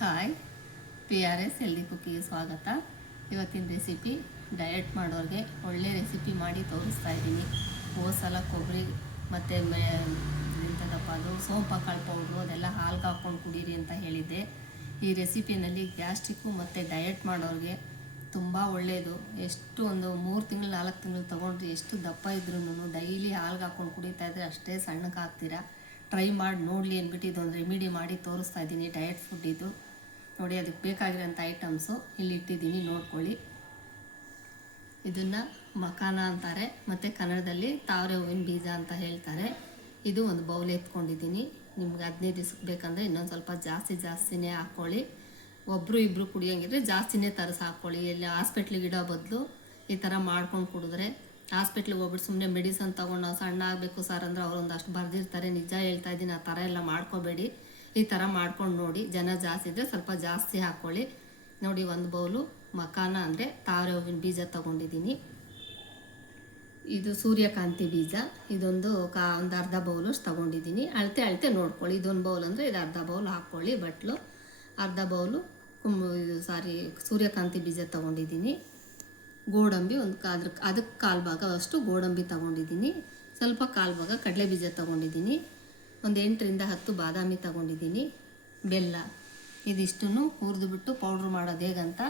Hi, PRS healthy ಕುಕ್ಕಿಗೆ ಸ್ವಾಗತ. ಇವತ್ತಿನ recipe diet ಮಾಡೋರಿಗೆ ಒಳ್ಳೆ ರೆಸಿಪಿ ಮಾಡಿ ತೋರಿಸ್ತಾ ಇದ್ದೀನಿ. ಹೋದ ಸಲ ಕೊಬ್ಬರಿ ಮತ್ತು ಎಂಥದಪ್ಪ ಅದು ಸೋಂಪಾಕಾಳು ಪೌಡ್ರು ಅದೆಲ್ಲ ಹಾಲ್ಗೆ ಹಾಕ್ಕೊಂಡು ಕುಡೀರಿ ಅಂತ ಹೇಳಿದ್ದೆ. ಈ ರೆಸಿಪಿನಲ್ಲಿ ಗ್ಯಾಸ್ಟ್ರಿಕ್ಕು ಮತ್ತು ಡಯಟ್ ಮಾಡೋರಿಗೆ ತುಂಬ ಒಳ್ಳೆಯದು. ಎಷ್ಟು ಒಂದು 3 ತಿಂಗಳು 4 ತಿಂಗಳು ತೊಗೊಂಡ್ರೆ ಎಷ್ಟು ದಪ್ಪ ಇದ್ರೂ ಡೈಲಿ ಹಾಲ್ಗೆ ಹಾಕ್ಕೊಂಡು ಕುಡಿತಾ ಇದ್ದರೆ ಅಷ್ಟೇ ಸಣ್ಣಕ್ಕೆ ಆಗ್ತೀರಾ. ಟ್ರೈ ಮಾಡಿ ನೋಡಲಿ ಅಂದ್ಬಿಟ್ಟು ಇದೊಂದು ರೆಮಿಡಿ ಮಾಡಿ ತೋರಿಸ್ತಾ ಇದ್ದೀನಿ. ಡಯಟ್ ಫುಡ್ ಇದು ನೋಡಿ. ಅದಕ್ಕೆ ಬೇಕಾಗಿರೋಂಥ ಐಟಮ್ಸು ಇಲ್ಲಿ ಇಟ್ಟಿದ್ದೀನಿ, ನೋಡ್ಕೊಳ್ಳಿ. ಇದನ್ನು ಮಖಾನ ಅಂತಾರೆ ಮತ್ತು ಕನ್ನಡದಲ್ಲಿ ತಾವರೆ ಹೂವಿನ ಬೀಜ ಅಂತ ಹೇಳ್ತಾರೆ. ಇದು ಒಂದು ಬೌಲ್ ಎತ್ಕೊಂಡಿದ್ದೀನಿ. ನಿಮ್ಗೆ 15 ದಿವ್ಸಕ್ಕೆ ಬೇಕಂದರೆ ಇನ್ನೊಂದು ಸ್ವಲ್ಪ ಜಾಸ್ತಿನೇ ಹಾಕ್ಕೊಳ್ಳಿ. ಒಬ್ಬರು ಇಬ್ಬರು ಕುಡಿಯೋಂಗಿದ್ರೆ ಜಾಸ್ತಿನೇ ತರಿಸಿ ಹಾಕ್ಕೊಳ್ಳಿ. ಎಲ್ಲಿ ಹಾಸ್ಪಿಟ್ಲಿಗೆ ಇಡೋ ಬದಲು ಈ ಥರ ಮಾಡ್ಕೊಂಡು ಕುಡಿದ್ರೆ, ಹಾಸ್ಪಿಟ್ಲಿಗೆ ಹೋಗ್ಬಿಟ್ಟು ಸುಮ್ಮನೆ ಮೆಡಿಸನ್ ತೊಗೊಂಡು ನಾವು ಸಣ್ಣ ಆಗಬೇಕು ಸರ್ ಅಂದರೆ ಅವರೊಂದಷ್ಟು ಬರೆದಿರ್ತಾರೆ. ನಿಜ ಹೇಳ್ತಾ ಇದ್ದೀನಿ, ಆ ಥರ ಎಲ್ಲ ಮಾಡ್ಕೋಬೇಡಿ. ಈ ಥರ ಮಾಡ್ಕೊಂಡು ನೋಡಿ. ಜನ ಜಾಸ್ತಿ ಇದ್ದರೆ ಸ್ವಲ್ಪ ಜಾಸ್ತಿ ಹಾಕ್ಕೊಳ್ಳಿ. ನೋಡಿ, ಒಂದು ಬೌಲು ಮಖಾನ ಅಂದರೆ ತಾವರೆ ಹೂವಿನ ಬೀಜ ತೊಗೊಂಡಿದ್ದೀನಿ. ಇದು ಸೂರ್ಯಕಾಂತಿ ಬೀಜ. ಇದೊಂದು ಒಂದು ಅರ್ಧ ಬೌಲಷ್ಟು ತೊಗೊಂಡಿದ್ದೀನಿ. ಅಳತೆ ನೋಡ್ಕೊಳ್ಳಿ. ಇದೊಂದು ಬೌಲ್ ಅಂದರೆ ಇದು ಅರ್ಧ ಬೌಲ್ ಹಾಕ್ಕೊಳ್ಳಿ. ಬಟ್ಲು ಅರ್ಧ ಬೌಲು ಸೂರ್ಯಕಾಂತಿ ಬೀಜ ತೊಗೊಂಡಿದ್ದೀನಿ. ಗೋಡಂಬಿ ಅದಕ್ಕೆ ಕಾಲು ಭಾಗ ಅಷ್ಟು ಗೋಡಂಬಿ ತೊಗೊಂಡಿದ್ದೀನಿ. ಸ್ವಲ್ಪ ಕಾಲು ಭಾಗ ಕಡಲೆ ಬೀಜ ತೊಗೊಂಡಿದ್ದೀನಿ. ಒಂದು 8 ರಿಂದ 10 ಬಾದಾಮಿ ತೊಗೊಂಡಿದ್ದೀನಿ. ಬೆಲ್ಲ ಇದಿಷ್ಟನ್ನು ಹುರಿದುಬಿಟ್ಟು ಪೌಡ್ರ್ ಮಾಡೋದು ಹೇಗಂತ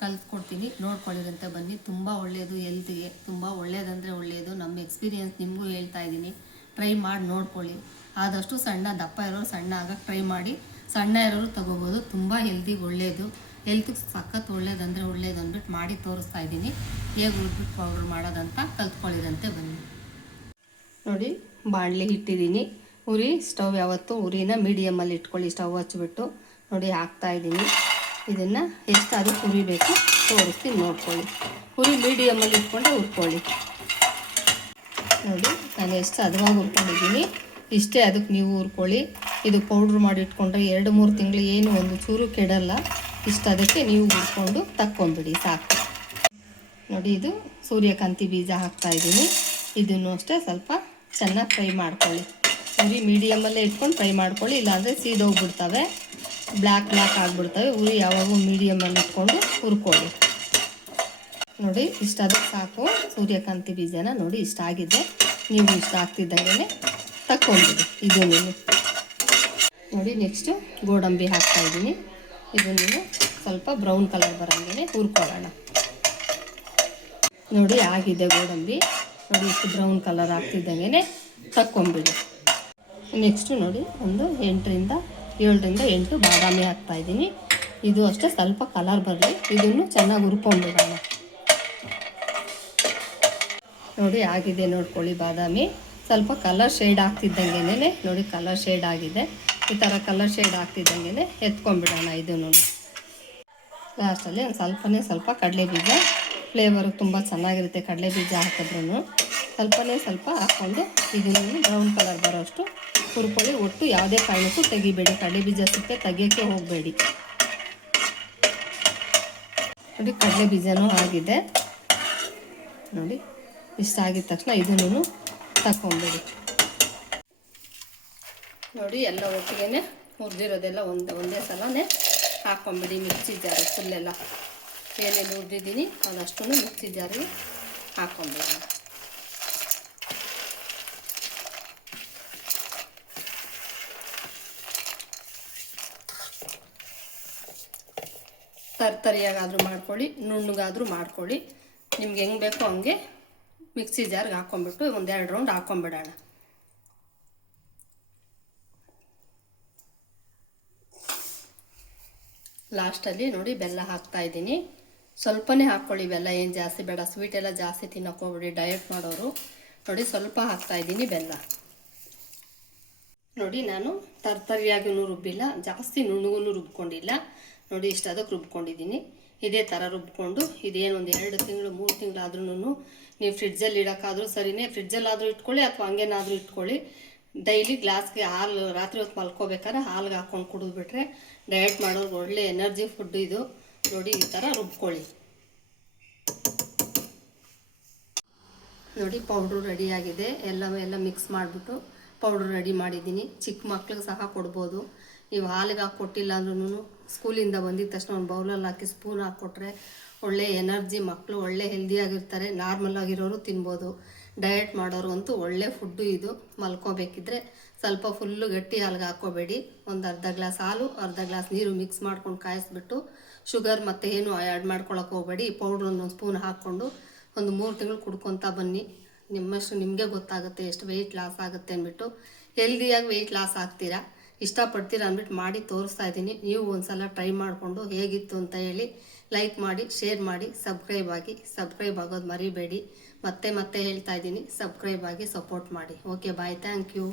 ಕಲ್ತ್ಕೊಡ್ತೀನಿ, ನೋಡ್ಕೊಳ್ಳಿರಂತೆ ಬನ್ನಿ. ತುಂಬ ಒಳ್ಳೆಯದು, ಹೆಲ್ತಿಗೆ ತುಂಬ ಒಳ್ಳೆಯದಂದರೆ ಒಳ್ಳೆಯದು. ನಮ್ಮ ಎಕ್ಸ್ಪೀರಿಯೆನ್ಸ್ ನಿಮಗೂ ಹೇಳ್ತಾ ಇದ್ದೀನಿ. ಟ್ರೈ ಮಾಡಿ ನೋಡ್ಕೊಳ್ಳಿ. ಆದಷ್ಟು ದಪ್ಪ ಇರೋರು ಸಣ್ಣ ಆಗಕ್ಕೆ ಟ್ರೈ ಮಾಡಿ. ಸಣ್ಣ ಇರೋರು ತೊಗೋಬೋದು. ತುಂಬ ಹೆಲ್ತಿಗೆ ಒಳ್ಳೆಯದು, ಹೆಲ್ತಿಗೆ ಸಖತ್ ಒಳ್ಳೇದಂದರೆ ಒಳ್ಳೇದು ಅಂದ್ಬಿಟ್ಟು ಮಾಡಿ ತೋರಿಸ್ತಾ ಇದ್ದೀನಿ. ಹೇಗೆ ಹುರಿದ್ಬಿಟ್ಟು ಪೌಡ್ರ್ ಮಾಡೋದಂತ ಕಲ್ತ್ಕೊಳ್ಳಿರಂತೆ ಬನ್ನಿ. ನೋಡಿ, ಬಾಣಲಿ ಇಟ್ಟಿದ್ದೀನಿ. ಸ್ಟವ್ ಯಾವತ್ತು ಉರಿನ ಮೀಡಿಯಮಲ್ಲಿ ಇಟ್ಕೊಳ್ಳಿ. ಸ್ಟವ್ ಹಚ್ಚಿಬಿಟ್ಟು ನೋಡಿ ಹಾಕ್ತಾಯಿದ್ದೀನಿ. ಇದನ್ನು ಎಷ್ಟು ಅದಕ್ಕೆ ಹುರಿಬೇಕು ತೋರಿಸ್ತೀನಿ, ನೋಡ್ಕೊಳ್ಳಿ. ಮೀಡಿಯಮಲ್ಲಿ ಇಟ್ಕೊಂಡೆ ಹುರ್ಕೊಳ್ಳಿ. ನೋಡಿ, ನಾನು ಎಷ್ಟು ಹದವಾಗಿ ಹುರ್ಕೊಂಡಿದ್ದೀನಿ. ಇಷ್ಟೇ ಅದಕ್ಕೆ ನೀವು ಹುರ್ಕೊಳ್ಳಿ. ಇದು ಪೌಡ್ರ್ ಮಾಡಿ ಇಟ್ಕೊಂಡ್ರೆ 2-3 ತಿಂಗಳು ಏನು ಒಂದು ಚೂರು ಕೆಡಲ್ಲ. ಇಷ್ಟು ಅದಕ್ಕೆ ನೀವು ಹುರ್ಕೊಂಡು ತಕ್ಕೊಂಬಿಡಿ, ಸಾಕು. ನೋಡಿ, ಇದು ಸೂರ್ಯಕಾಂತಿ ಬೀಜ ಹಾಕ್ತಾಯಿದ್ದೀನಿ. ಇದನ್ನು ಅಷ್ಟೇ ಸ್ವಲ್ಪ ಚೆನ್ನಾಗಿ ಫ್ರೈ ಮಾಡ್ಕೊಳ್ಳಿ. ಮೀಡಿಯಮಲ್ಲೇ ಇಟ್ಕೊಂಡು ಫ್ರೈ ಮಾಡ್ಕೊಳ್ಳಿ, ಇಲ್ಲಾಂದರೆ ಸೀದೋಗ್ಬಿಡ್ತವೆ, ಬ್ಲ್ಯಾಕ್ ಆಗಿಬಿಡ್ತವೆ. ಯಾವಾಗೂ ಮೀಡಿಯಮಲ್ಲಿ ಇಟ್ಕೊಂಡು ಹುರ್ಕೊಳ್ಳಿ. ನೋಡಿ, ಇಷ್ಟ ಅದಕ್ಕೆ ಸಾಕು. ಸೂರ್ಯಕಾಂತಿ ಬೀಜನ ನೋಡಿ ಇಷ್ಟಾಗಿದೆ. ನೀವು ಇಷ್ಟ ಆಗ್ತಿದ್ದಂಗೆ ತಕ್ಕೊಂಬಿಡಿ. ಇದನ್ನು ನೋಡಿ, ನೆಕ್ಸ್ಟು ಗೋಡಂಬಿ ಹಾಕ್ತಾಯಿದ್ದೀನಿ. ಇದನ್ನು ಸ್ವಲ್ಪ ಬ್ರೌನ್ ಕಲರ್ ಬರೋಂಗೆ ಹುರ್ಕೊಳ್ಳೋಣ. ನೋಡಿ, ಆಗಿದೆ ಗೋಡಂಬಿ. ನೋಡಿ, ಇಷ್ಟು ಬ್ರೌನ್ ಕಲರ್ ಆಗ್ತಿದ್ದಂಗೆ ತಕ್ಕೊಂಬಿಡಿ. ನೆಕ್ಸ್ಟು ನೋಡಿ, ಒಂದು 7 ರಿಂದ 8 ಬಾದಾಮಿ ಹಾಕ್ತಾಯಿದ್ದೀನಿ. ಇದು ಅಷ್ಟೇ ಸ್ವಲ್ಪ ಕಲರ್ ಬರಲಿ. ಇದನ್ನು ಚೆನ್ನಾಗಿ ಹುರ್ಕೊಂಡ್ಬಿಡೋಣ. ನೋಡಿ, ಆಗಿದೆ ನೋಡ್ಕೊಳ್ಳಿ. ಬಾದಾಮಿ ಸ್ವಲ್ಪ ಕಲರ್ ಶೇಡ್ ಆಗ್ತಿದ್ದಂಗೆ ನೋಡಿ, ಕಲರ್ ಶೇಡ್ ಆಗಿದೆ. ಈ ಥರ ಕಲರ್ ಶೇಡ್ ಆಗ್ತಿದ್ದಂಗೆ ಎತ್ಕೊಂಡ್ಬಿಡೋಣ. ಇದು ನೋಡಿ, ಲಾಸ್ಟಲ್ಲಿ ಒಂದು ಸ್ವಲ್ಪ ಕಡಲೆ ಬೀಜ. ಫ್ಲೇವರು ತುಂಬ ಚೆನ್ನಾಗಿರುತ್ತೆ ಕಡಲೆ ಬೀಜ ಹಾಕಿದ್ರೂ. ಸ್ವಲ್ಪ ಹಾಕ್ಕೊಂಡು ಇದನ್ನು ಬ್ರೌನ್ ಕಲರ್ ಬರೋಷ್ಟು ಹುರ್ಕೊಳ್ಳಿ. ಒಟ್ಟು ಯಾವುದೇ ಕಾರಣಕ್ಕೂ ತೆಗಿಬೇಡಿ. ಕಡಲೆ ಬೀಜ ಸಿಪ್ಪೆ ತೆಗಿಯೋಕ್ಕೆ ಹೋಗಬೇಡಿ. ನೋಡಿ, ಕಡಲೆ ಬೀಜನೂ ಆಗಿದೆ. ನೋಡಿ, ಇಷ್ಟ ಆಗಿದ ತಕ್ಷಣ ಇದನ್ನು ತಕ್ಕೊಂಬಿಡಿ. ನೋಡಿ, ಎಲ್ಲ ಒಟ್ಟಿಗೆ ಹುರಿದಿರೋದೆಲ್ಲ ಒಂದೇ ಸಲನೇ ಹಾಕ್ಕೊಂಬಿಡಿ. ಮಿಕ್ಸಿ ಜಾರು ಫುಲ್ಲೆಲ್ಲ ಏನೇನು ಹುರಿದಿದ್ದೀನಿ ಅದಷ್ಟು ಮಿಕ್ಸಿ ಜಾರಿಗೆ ಹಾಕ್ಕೊಂಬಿಡಿ. ತರಿಯಾಗಾದರೂ ಮಾಡ್ಕೊಳ್ಳಿ, ನುಣ್ಣಗಾದರೂ ಮಾಡ್ಕೊಳ್ಳಿ. ನಿಮ್ಗೆ ಹೆಂಗೆ ಬೇಕೋ ಹಂಗೆ ಮಿಕ್ಸಿ ಜಾರ್ಗೆ ಹಾಕ್ಕೊಂಬಿಟ್ಟು ಒಂದು 2 ರೌಂಡ್ ಹಾಕ್ಕೊಂಬಿಡೋಣ. ಲಾಸ್ಟಲ್ಲಿ ನೋಡಿ, ಬೆಲ್ಲ ಹಾಕ್ತಾಯಿದ್ದೀನಿ. ಸ್ವಲ್ಪನೇ ಹಾಕ್ಕೊಳ್ಳಿ ಬೆಲ್ಲ, ಏನು ಜಾಸ್ತಿ ಬೇಡ. ಸ್ವೀಟೆಲ್ಲ ಜಾಸ್ತಿ ತಿನ್ನೋಕ್ಕೋಗ್ಬಿಡಿ ಡಯಟ್ ಮಾಡೋರು. ನೋಡಿ, ಸ್ವಲ್ಪ ಹಾಕ್ತಾಯಿದ್ದೀನಿ ಬೆಲ್ಲ. ನೋಡಿ, ನಾನು ತರಿಯಾಗೂ ರುಬ್ಬಿಲ್ಲ, ಜಾಸ್ತಿ ನುಣ್ಣಗೂ ರುಬ್ಕೊಂಡಿಲ್ಲ. ನೋಡಿ, ಇಷ್ಟು ಅದಕ್ಕೆ ರುಬ್ಕೊಂಡಿದ್ದೀನಿ. ಇದೇ ಥರ ರುಬ್ಕೊಂಡು ಇದೇನು ಒಂದು 2 ತಿಂಗಳು 3 ತಿಂಗಳಾದ್ರೂ ನೀವು ಫ್ರಿಡ್ಜಲ್ಲಿ ಇಡೋಕ್ಕಾದ್ರೂ ಸರಿಯೇ. ಫ್ರಿಡ್ಜಲ್ಲಾದರೂ ಇಟ್ಕೊಳ್ಳಿ ಅಥವಾ ಹಂಗೇನಾದರೂ ಇಟ್ಕೊಳ್ಳಿ. ಡೈಲಿ ಗ್ಲಾಸ್ಗೆ ಹಾಲು ರಾತ್ರಿ ಹೊತ್ತು ಮಲ್ಕೋಬೇಕಾದ್ರೆ ಹಾಲ್ಗೆ ಹಾಕ್ಕೊಂಡು ಕುಡಿದ್ಬಿಟ್ರೆ ಡಯಟ್ ಮಾಡೋದು ಒಳ್ಳೆ ಎನರ್ಜಿ ಫುಡ್ ಇದು. ನೋಡಿ, ಈ ಥರ ರುಬ್ಕೊಳ್ಳಿ. ನೋಡಿ, ಪೌಡ್ರು ರೆಡಿಯಾಗಿದೆ. ಎಲ್ಲ ಮಿಕ್ಸ್ ಮಾಡಿಬಿಟ್ಟು ಪೌಡ್ರ್ ರೆಡಿ ಮಾಡಿದ್ದೀನಿ. ಚಿಕ್ಕ ಮಕ್ಳಿಗೆ ಸಹ ಕೊಡ್ಬೋದು. ನೀವು ಹಾಲಿಗೆ ಹಾಕಿ ಕೊಟ್ಟಿಲ್ಲ ಅಂದ್ರೂ ಸ್ಕೂಲಿಂದ ಬಂದಿದ ತಕ್ಷಣ ಒಂದು ಬೌಲಲ್ಲಿ ಹಾಕಿ ಸ್ಪೂನ್ ಹಾಕ್ಕೊಟ್ರೆ ಒಳ್ಳೆ ಎನರ್ಜಿ, ಮಕ್ಕಳು ಒಳ್ಳೆ ಹೆಲ್ದಿಯಾಗಿರ್ತಾರೆ. ನಾರ್ಮಲ್ ಆಗಿರೋರು ತಿನ್ಬೋದು. ಡಯಟ್ ಮಾಡೋರು ಅಂತೂ ಒಳ್ಳೆ ಫುಡ್ಡು ಇದು. ಮಲ್ಕೋಬೇಕಿದ್ರೆ ಸ್ವಲ್ಪ ಫುಲ್ಲು ಗಟ್ಟಿ ಹಾಲಿಗೆ ಹಾಕ್ಕೋಬೇಡಿ. ಒಂದು ಅರ್ಧ ಗ್ಲಾಸ್ ಹಾಲು, ಅರ್ಧ ಗ್ಲಾಸ್ ನೀರು ಮಿಕ್ಸ್ ಮಾಡ್ಕೊಂಡು ಕಾಯಿಸ್ಬಿಟ್ಟು ಶುಗರ್ ಮತ್ತು ಏನು ಆ್ಯಡ್ ಮಾಡ್ಕೊಳಕ್ಕೆ ಹೋಗಬೇಡಿ. ಈ ಪೌಡ್ರನ್ನು ಒಂದು ಸ್ಪೂನ್ ಹಾಕ್ಕೊಂಡು ಒಂದು 3 ತಿಂಗಳು ಕುಡ್ಕೊತಾ ಬನ್ನಿ. ನಿಮಗೆ ಗೊತ್ತಾಗುತ್ತೆ ಎಷ್ಟು ವೆಯ್ಟ್ ಲಾಸ್ ಆಗುತ್ತೆ ಅಂದ್ಬಿಟ್ಟು. ಹೆಲ್ದಿಯಾಗಿ ವೆಯ್ಟ್ ಲಾಸ್ ಆಗ್ತೀರಾ, ಇಷ್ಟಪಡ್ತೀರಾ ಅಂದ್ಬಿಟ್ಟು ಮಾಡಿ ತೋರಿಸ್ತಾ ಇದ್ದೀನಿ. ನೀವು ಒಂದು ಸಲ ಟ್ರೈ ಮಾಡಿಕೊಂಡು ಹೇಗಿತ್ತು ಅಂತ ಹೇಳಿ ಲೈಕ್ ಮಾಡಿ, ಶೇರ್ ಮಾಡಿ, ಸಬ್ಸ್ಕ್ರೈಬ್ ಆಗೋದು ಮರಿಬೇಡಿ. ಮತ್ತೆ ಹೇಳ್ತಾ ಇದ್ದೀನಿ, ಸಬ್ಸ್ಕ್ರೈಬ್ ಆಗಿ ಸಪೋರ್ಟ್ ಮಾಡಿ. Okay, bye, thank you.